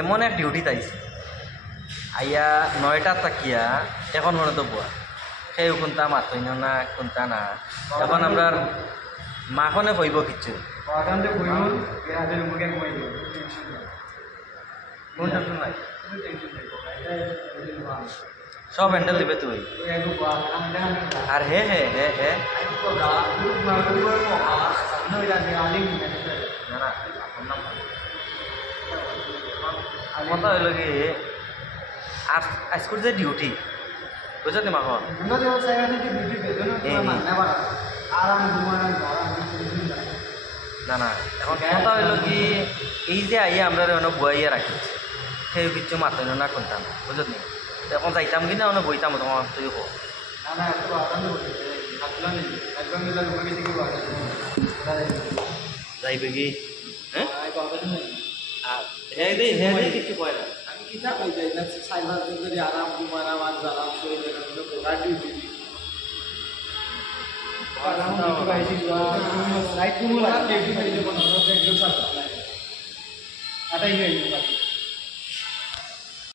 এমন এক ডিউটি তাইছে আইয়া 9টা তাকিয়া এখন মনে তো বুয়া সেই কোনটা মাতইন না কোনটা না এখন আমরা মাখনে কইব কিচ্ছু কোন টেনশন নাই সব হ্যান্ডেল দিবে তুই আর হে হে হে হে না না কথা হইল কি আজকের যে ডিউটি বুঝছো নি মাখন না না এখন কথা হইল কি এই যে আইয়া আমরা অনেক বইয়া রাখিছে সেই কিছু মাথায় না কোনটা না বুঝত নি এখন যাইতাম কিনা অনেক বইতাম তোমার তুই হোক যাইবে কি হ্যাঁ হে দে কিছু কয় না আমি কিতা কই যাই না সাইবার যদি আরাম ঘুমান আমার আরাম শরীরে কোনো প্রকার ডিউটি আরাম ডিউটি পাইছি রাইট ঘুমো লাগে ডিউটি পাইছি কোনো প্রবলেম সাথে আটাই হই